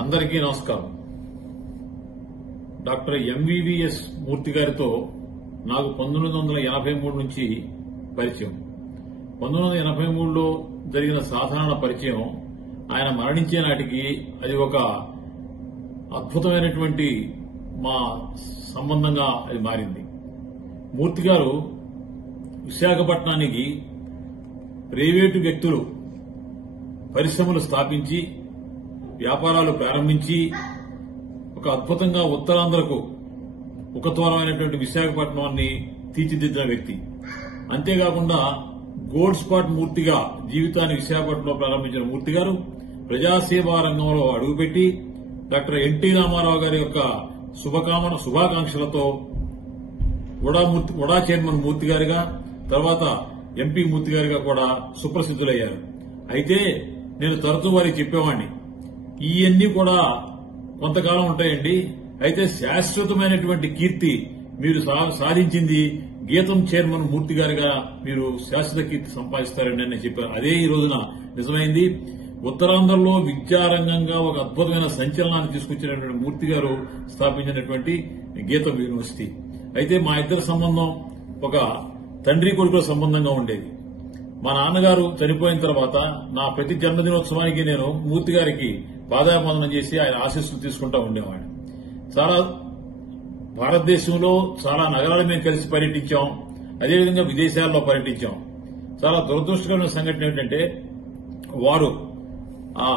అందరికీ నమస్కారం. Doctor MVVS మూర్తి గారితో నాకు 1983 నుంచి పరిచయం. 1983లో జరిగిన సాధారణ పరిచయం ఆయన మరణించే నాటికి అది ఒక అద్భుతమైనటువంటి మా సంబంధంగా అది మారింది. మూర్తి గారు విశాఖపట్నానికి ప్రైవేటు వ్యక్తులు పరిశ్రమలు స్థాపించి వ్యాపారాలు ప్రారంభించి ఒక అద్భుతంగా ఉత్తరాంధ్రకు ఉపతూరమైనటువంటి విశాఖపట్నాన్ని తీర్చిదిద్దిన వ్యక్తి. అంతేకాకుండా గోల్డ్ స్పాట్ మూర్తిగా జీవితాన్ని విశాఖపట్నంలో ప్రారంభించిన మూర్తి గారు ప్రజాసేవా రంగంలో అడుగుపెట్టి డాక్టర్ ఎన్టీ రామారావు గారి యొక్క శుభాకాంక్షలతో ఉడా చైర్మన్ మూర్తి గారిగా, తర్వాత ఎంపీ మూర్తి గారిగా కూడా సుప్రసిద్దులయ్యారు. అయితే నేను తరచూ వారికి చెప్పేవాడిని, ఇవన్నీ కూడా కొంతకాలం ఉంటాయండి, అయితే శాశ్వతమైనటువంటి కీర్తి మీరు సాధించింది గీతం చైర్మన్ మూర్తి గారిగా మీరు శాశ్వత కీర్తి సంపాదిస్తారని నేను చెప్పాను. అదే ఈ రోజున నిజమైంది. ఉత్తరాంధ్రలో విద్యారంగంగా ఒక అద్భుతమైన సంచలనాన్ని తీసుకొచ్చినటువంటి మూర్తి గారు స్థాపించినటువంటి గీతం యూనివర్సిటీ. అయితే మా ఇద్దరి సంబంధం ఒక తండ్రి కొడుకుల సంబంధంగా ఉండేది. మా నాన్నగారు చనిపోయిన తర్వాత నా ప్రతి జన్మదినోత్సవానికి నేను మూర్తి గారికి పాదాభివందనం చేసి ఆయన ఆశీస్సులు తీసుకుంటూ ఉండేవాడిని. చాలా భారతదేశంలో చాలా నగరాలు మేము కలిసి పర్యటించాం, అదేవిధంగా విదేశాల్లో పర్యటించాం. చాలా దురదృష్టకరమైన సంఘటన ఏంటంటే, వారు ఆ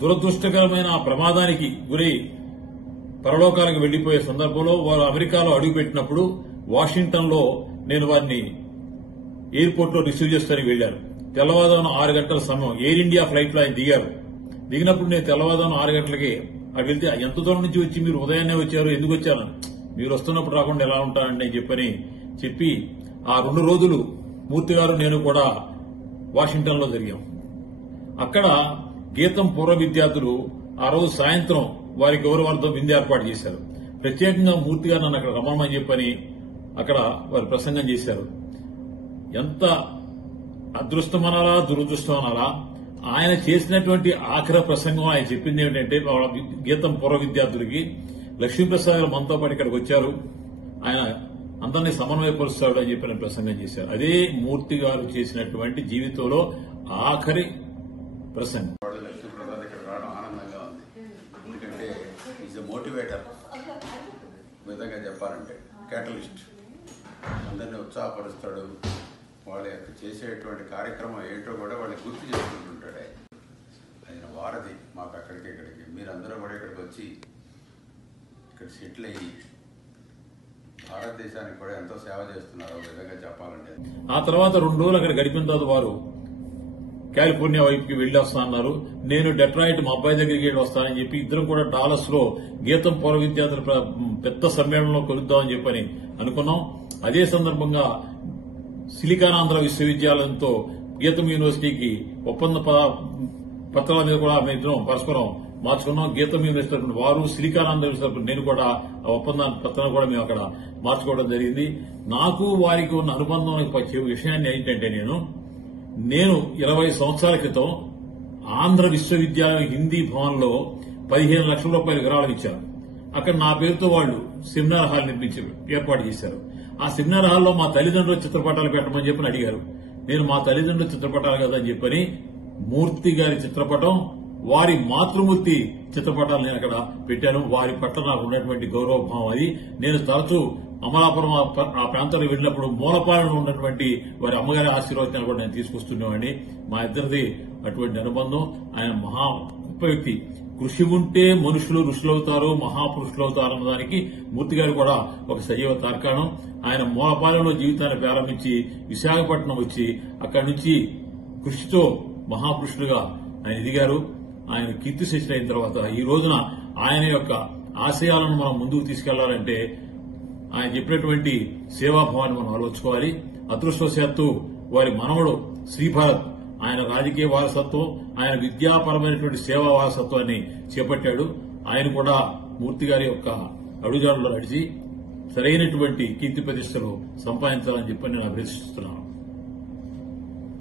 దురదృష్టకరమైన ఆ ప్రమాదానికి గురై పరలోకాలకు వెళ్లిపోయే సందర్భంలో వారు అమెరికాలో అడుగుపెట్టినప్పుడు వాషింగ్టన్ లో నేను వారిని ఎయిర్పోర్ట్ లో రిసీవ్ చేస్తానికి వెళ్లారు. తెల్లవారుజామున 6 గంటల సమయం ఎయిర్ ఇండియా ఫ్లైట్ లో ఆయన దిగారు. దిగినప్పుడు నేను తెల్లవారుజామున 6 గంటలకి అటు వెళ్తే, ఎంత దూరం నుంచి వచ్చి మీరు ఉదయాన్నే వచ్చారు, ఎందుకు వచ్చారని, మీరు వస్తున్నప్పుడు రాకుండా ఎలా ఉంటారని చెప్పి ఆ 2 రోజులు మూర్తి గారు నేను కూడా వాషింగ్టన్ లో జరిగాం. అక్కడ గీతం పూర్వ విద్యార్థులు ఆ రోజు సాయంత్రం వారి గౌరవార్థం విందు ఏర్పాటు చేశారు. ప్రత్యేకంగా మూర్తి గారు నన్ను అక్కడ రమ్మని చెప్పని అక్కడ వారు ప్రసంగం చేశారు. ఎంత అదృష్టమనాలా దురదృష్టం అనాలా, ఆయన చేసినటువంటి ఆఖరి ప్రసంగం ఆయన చెప్పింది ఏమిటంటే, గీతం పూర్వ విద్యార్థులకి లక్ష్మీప్రసాద్ గారు మనతో పాటు ఇక్కడికి వచ్చారు, ఆయన అందరినీ సమన్వయపరుస్తాడు అని చెప్పిన ప్రసంగం చేశారు. అదే మూర్తి గారు చేసినటువంటి జీవితంలో ఆఖరి ప్రసంగం. లక్ష్మీప్రసాద్ ఇక్కడ రావడం ఆనందంగా ఉంది. ఎందుకంటే ఈజ్ ఎ మోటివేటర్. విధంగా చెప్పాలంటే క్యాటలిస్ట్, అందరినీ ఉత్సాహపరుస్తాడు. వాళ్ళ యొక్క చేసేటువంటి కార్యక్రమం ఏంటో కూడా వాళ్ళకి గుర్తు చేసుకుంటుంటాడు. ఆయన వారధి మాకు అక్కడికి ఇక్కడికి. మీరందరూ కూడా ఇక్కడికి వచ్చి ఇక్కడ సెటిల్ అయ్యి భారతదేశానికి కూడా ఎంతో సేవ చేస్తున్నారు విధంగా చెప్పాలంటే. ఆ తర్వాత 2 రోజులు అక్కడ గడిపిన తర్వాత వారు కాలిఫోర్నియా వైపుకి వెళ్లి వస్తా అన్నారు. నేను డెట్రాయిట్ మా అబ్బాయి దగ్గరికి వెళ్ళి వస్తానని చెప్పి ఇద్దరం కూడా డాలస్ లో గీతం పూర్వ విద్యార్థుల పెద్ద సమ్మేళనంలో కలుద్దామని చెప్పని అనుకున్నాం. అదే సందర్భంగా సిలికానాంధ్ర విశ్వవిద్యాలయంతో గీతం యూనివర్సిటీకి ఒప్పంద పత్రాల మీద కూడా మేము ఇద్దరం పరస్పరం మార్చుకున్నాం. గీతం యూనివర్సిటీ వారు, సిలికానాంధ్ర యూనివర్సిటీ నేను కూడా ఆ ఒప్పంద పత్రాలు కూడా మేము అక్కడ మార్చుకోవడం జరిగింది. నాకు వారికి ఉన్న అనుబంధం విషయాన్ని ఏంటంటే, నేను 20 సంవత్సరాల క్రితం ఆంధ్ర విశ్వవిద్యాలయం హిందీ భవన్లో 15 లక్షల రూపాయల విరాళం ఇచ్చారు. అక్కడ నా పేరుతో వాళ్ళు సెమినార్ హాల్ ఏర్పాటు చేశారు. ఆ సెమినార్ హాల్లో మా తల్లిదండ్రుల చిత్రపటాలు పెట్టమని చెప్పని అడిగారు. నేను మా తల్లిదండ్రుల చిత్రపటాలు కదా అని చెప్పని మూర్తి గారి చిత్రపటం, వారి మాతృమూర్తి చిత్రపటాలు నేను అక్కడ పెట్టాను. వారి పట్ల నాకు ఉన్నటువంటి గౌరవభావం అది. నేను తరచూ అమలాపురం ఆ ప్రాంతానికి వెళ్ళినప్పుడు మూలపాలలో ఉన్నటువంటి వారి అమ్మగారి ఆశీర్వచనాలు కూడా నేను తీసుకొస్తుండేవాడిని. మా ఇద్దరిది అటువంటి అనుబంధం. ఆయన మహా గొప్ప వ్యక్తి. కృషి ఉంటే మనుషులు ఋషులవుతారు, మహాపురుషులు అవుతారు అన్నదానికి మూర్తి గారు కూడా ఒక సజీవ తార్కాణం. ఆయన మూలపాలెంలో జీవితాన్ని ప్రారంభించి విశాఖపట్నం వచ్చి అక్కడి నుంచి కృషితో మహాపురుషులుగా ఆయన ఎదిగారు. ఆయన కీర్తి శిష్యులు అయిన తర్వాత ఈ రోజున ఆయన యొక్క ఆశయాలను మనం ముందుకు తీసుకెళ్లాలంటే ఆయన చెప్పినటువంటి సేవాభావాన్ని మనం ఆలోచించుకోవాలి. అదృష్టవశాత్తు వారి మనవడు శ్రీభారత్ ఆయన రాజకీయ వారసత్వం, ఆయన విద్యాపరమైనటువంటి సేవా వారసత్వాన్ని చేపట్టాడు. ఆయన కూడా మూర్తి గారి యొక్క అడుగుజాడలో నడిచి సరైనటువంటి కీర్తి ప్రతిష్టలు సంపాదించాలని చెప్పి నేను అభిలషిస్తున్నాను.